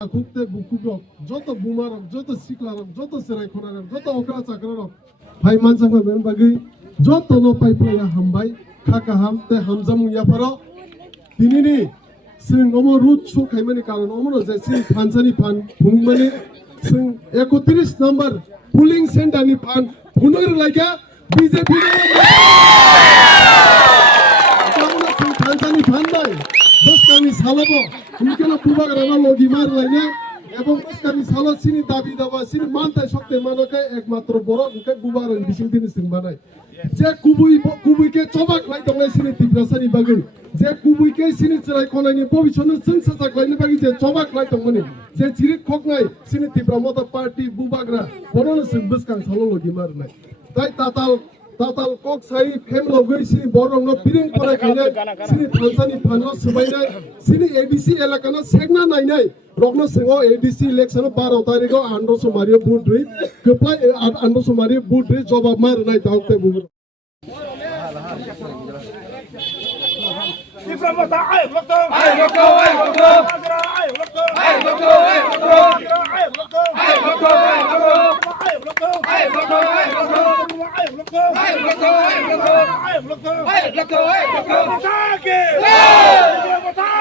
খুঁজতে বুকুরক যত বুমারক যত সিকলারক যত সেরাই খনারক যত অকরা চাকরারক ভাই মানসাফা বেন বাগি যত ন পাইপ্লায়া হামবাই খাকাহাম তে হামজামু ইয়াফারো দিনিনি जों अमो रुट शो खायमानि कारण अमनो जे सिं फानसानि फान फुंमानि जों 31 नम्बर पुलिंग सेन्टारनि फान फुनगर लायका बीजेपी अमनो जों फानसानि फान बाय बसकानि सालाबो उनकेला पुबागराना लगिमार लायना এবং বসকানি সালো সিনি দাবি দাবা সিনি মানতাই শক্তি মানকে একমাত্র বড় উনকে বুবার বিসিং দিনি সিং বানাই যে কুবুইকে চবাক লাই দংলাই সিনি তিব্রাসানি বাগै যে কুবুইকে সিনি চরাই খনাयनि भविष्यनो जों साजाक लायनो बागै जे चबाक लाई दंमोन जे जिरिक खकनाय सिनि तिब्रा मत पार्टी बुबाग्रा बरनो जों बसकां सालो लगी मारनाय ताई ताताल कक साइ फेमलो गै सिनि बरंनो पिरिं पराय खायनाय सिनि थानसानि फानलो सुबायनाय सिनि एडीसी एलाकानो सेगना नायनाय रगनो सिङो एडीसी इलेक्शन 12 तारिखआव आन्द समारियो बुद्रि गोप्लाय आन्द समारियो बुद्रि जवाब मारनाय दाउते बुगु Dipromota ay lokto ay lokto ay lokto ay lokto ay lokto ay lokto ay lokto ay lokto ay lokto ay lokto ay lokto ay lokto ay lokto ay lokto ay lokto ay lokto ay lokto ay lokto atake atake atake